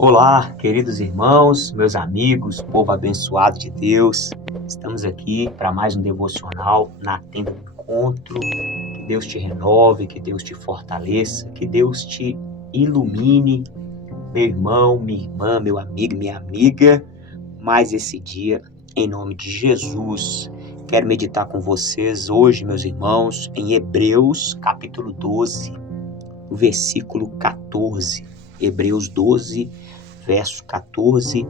Olá, queridos irmãos, meus amigos, povo abençoado de Deus. Estamos aqui para mais um devocional na tenda do encontro. Que Deus te renove, que Deus te fortaleça, que Deus te ilumine, meu irmão, minha irmã, meu amigo, minha amiga, mais esse dia, em nome de Jesus. Quero meditar com vocês hoje, meus irmãos, em Hebreus, capítulo 12, versículo 14. Hebreus 12, verso 14.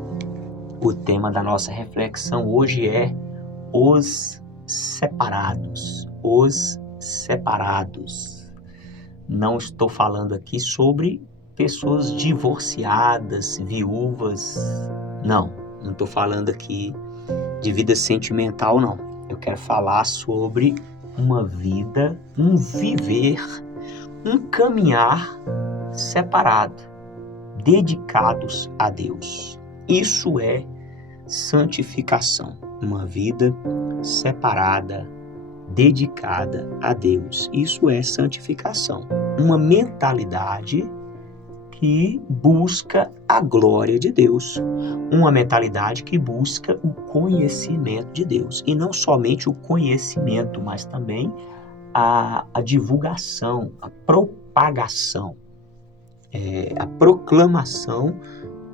O tema da nossa reflexão hoje é os separados. Os separados. Não estou falando aqui sobre pessoas divorciadas, viúvas. Não estou falando aqui de vida sentimental, não. Eu quero falar sobre uma vida, um viver, um caminhar separado, dedicados a Deus. Isso é santificação, uma vida separada, dedicada a Deus. Isso é santificação, uma mentalidade que busca a glória de Deus, uma mentalidade que busca o conhecimento de Deus, e não somente o conhecimento, mas também a divulgação, a propagação, a proclamação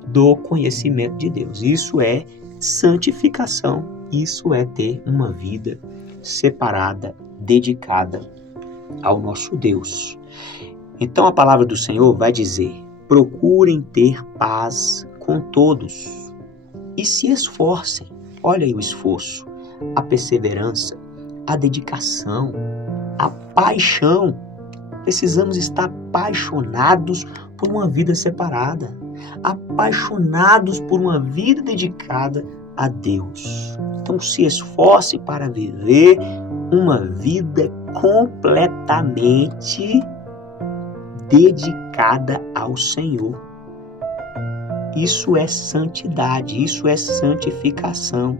do conhecimento de Deus. Isso é santificação, isso é ter uma vida separada, dedicada ao nosso Deus. Então a palavra do Senhor vai dizer: procurem ter paz com todos e se esforcem. Olha aí o esforço, a perseverança, a dedicação, a paixão. Precisamos estar apaixonados por uma vida separada, apaixonados por uma vida dedicada a Deus. Então se esforce para viver uma vida completamente dedicada ao Senhor. Isso é santidade, isso é santificação.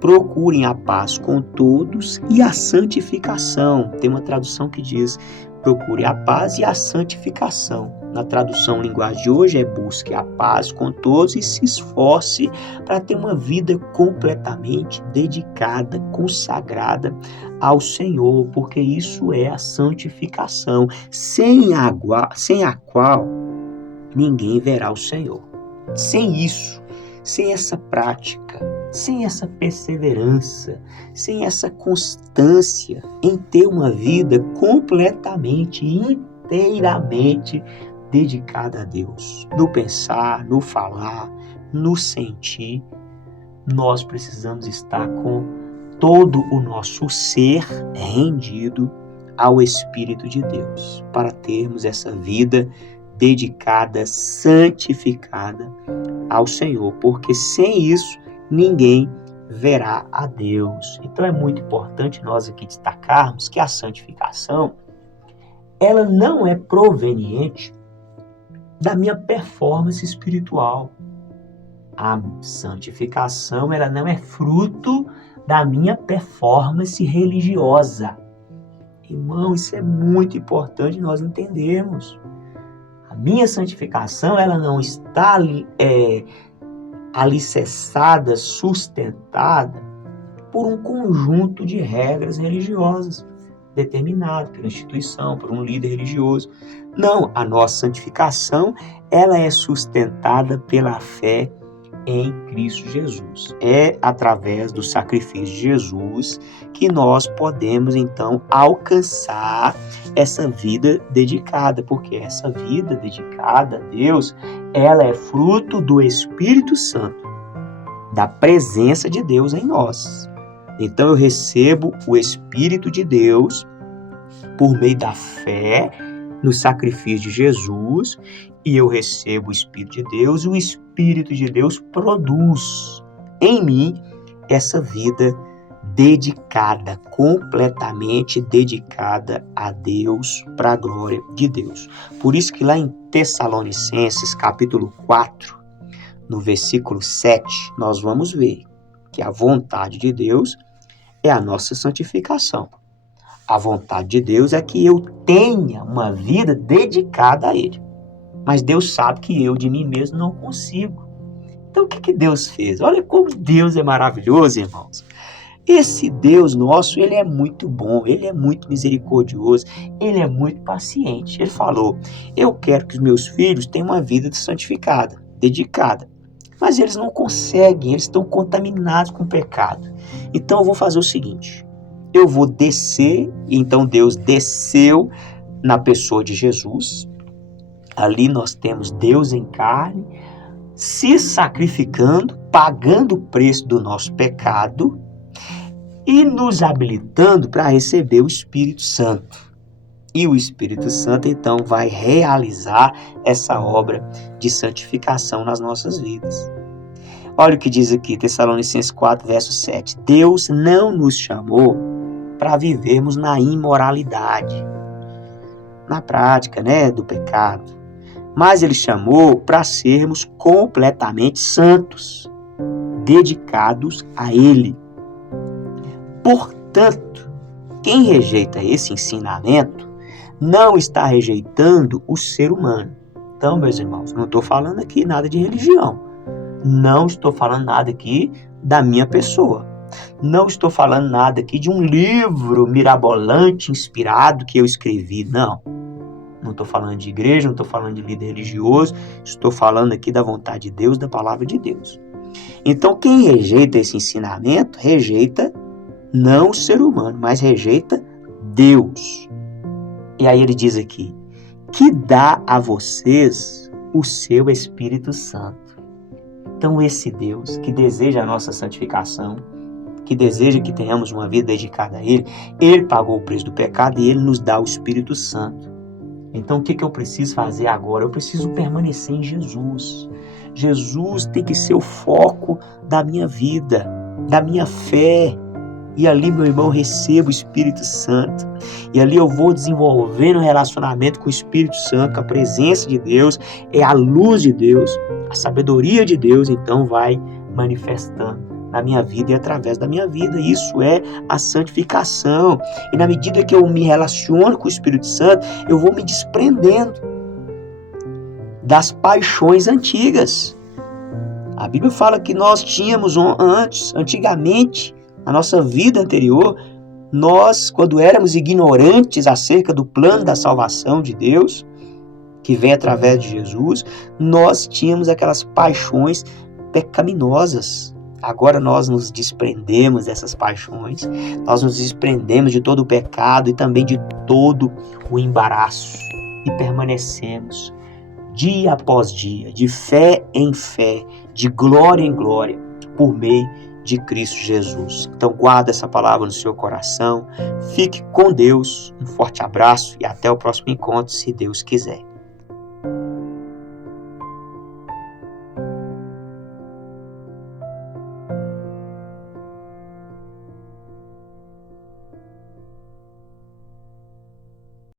Procurem a paz com todos e a santificação. Tem uma tradução que diz: procure a paz e a santificação. Na tradução linguagem de hoje é: busque a paz com todos e se esforce para ter uma vida completamente dedicada, consagrada ao Senhor, porque isso é a santificação, sem a qual ninguém verá o Senhor. Sem isso, sem essa prática, sem essa perseverança, sem essa constância em ter uma vida completamente, inteiramente dedicada a Deus, no pensar, no falar, no sentir, nós precisamos estar com todo o nosso ser rendido ao Espírito de Deus, para termos essa vida dedicada, santificada ao Senhor, porque sem isso ninguém verá a Deus. Então é muito importante nós aqui destacarmos que a santificação, ela não é proveniente da minha performance espiritual. A santificação, ela não é fruto da minha performance religiosa. Irmão, isso é muito importante nós entendermos. A minha santificação, ela não está alicerçada, sustentada por um conjunto de regras religiosas determinado pela instituição, por um líder religioso. Não, a nossa santificação, ela é sustentada pela fé em Cristo Jesus. É através do sacrifício de Jesus que nós podemos, então, alcançar essa vida dedicada, porque essa vida dedicada a Deus, ela é fruto do Espírito Santo, da presença de Deus em nós. Então eu recebo o Espírito de Deus por meio da fé no sacrifício de Jesus, e eu recebo o Espírito de Deus, e o Espírito de Deus produz em mim essa vida dedicada, completamente dedicada a Deus, para a glória de Deus. Por isso que lá em Tessalonicenses, capítulo 4, no versículo 7, nós vamos ver que a vontade de Deus é a nossa santificação. A vontade de Deus é que eu tenha uma vida dedicada a Ele. Mas Deus sabe que eu de mim mesmo não consigo. Então o que Deus fez? Olha como Deus é maravilhoso, irmãos. Esse Deus nosso, ele é muito bom, ele é muito misericordioso, ele é muito paciente. Ele falou: eu quero que os meus filhos tenham uma vida santificada, dedicada. Mas eles não conseguem, eles estão contaminados com o pecado. Então eu vou fazer o seguinte: eu vou descer. Então Deus desceu na pessoa de Jesus. Ali nós temos Deus em carne, se sacrificando, pagando o preço do nosso pecado e nos habilitando para receber o Espírito Santo. E o Espírito Santo, então, vai realizar essa obra de santificação nas nossas vidas. Olha o que diz aqui, Tessalonicenses 4, verso 7. Deus não nos chamou para vivermos na imoralidade, na prática, do pecado. Mas Ele chamou para sermos completamente santos, dedicados a Ele. Portanto, quem rejeita esse ensinamento não está rejeitando o ser humano. Então, meus irmãos, não estou falando aqui nada de religião. Não estou falando nada aqui da minha pessoa. Não estou falando nada aqui de um livro mirabolante, inspirado que eu escrevi. Não. Não estou falando de igreja, não estou falando de líder religioso. Estou falando aqui da vontade de Deus, da palavra de Deus. Então, quem rejeita esse ensinamento, rejeita não o ser humano, mas rejeita Deus. E aí ele diz aqui, que dá a vocês o seu Espírito Santo. Então esse Deus que deseja a nossa santificação, que deseja que tenhamos uma vida dedicada a Ele, Ele pagou o preço do pecado e Ele nos dá o Espírito Santo. Então o que eu preciso fazer agora? Eu preciso permanecer em Jesus. Jesus tem que ser o foco da minha vida, da minha fé. E ali, meu irmão, eu recebo o Espírito Santo. E ali eu vou desenvolvendo um relacionamento com o Espírito Santo, com a presença de Deus, é a luz de Deus, a sabedoria de Deus, então vai manifestando na minha vida e através da minha vida. Isso é a santificação. E na medida que eu me relaciono com o Espírito Santo, eu vou me desprendendo das paixões antigas. A Bíblia fala que nós tínhamos antigamente, na nossa vida anterior, nós, quando éramos ignorantes acerca do plano da salvação de Deus, que vem através de Jesus, nós tínhamos aquelas paixões pecaminosas. Agora nós nos desprendemos dessas paixões, nós nos desprendemos de todo o pecado e também de todo o embaraço e permanecemos dia após dia, de fé em fé, de glória em glória, por meio de Cristo Jesus. Então guarda essa palavra no seu coração, fique com Deus, um forte abraço e até o próximo encontro, se Deus quiser.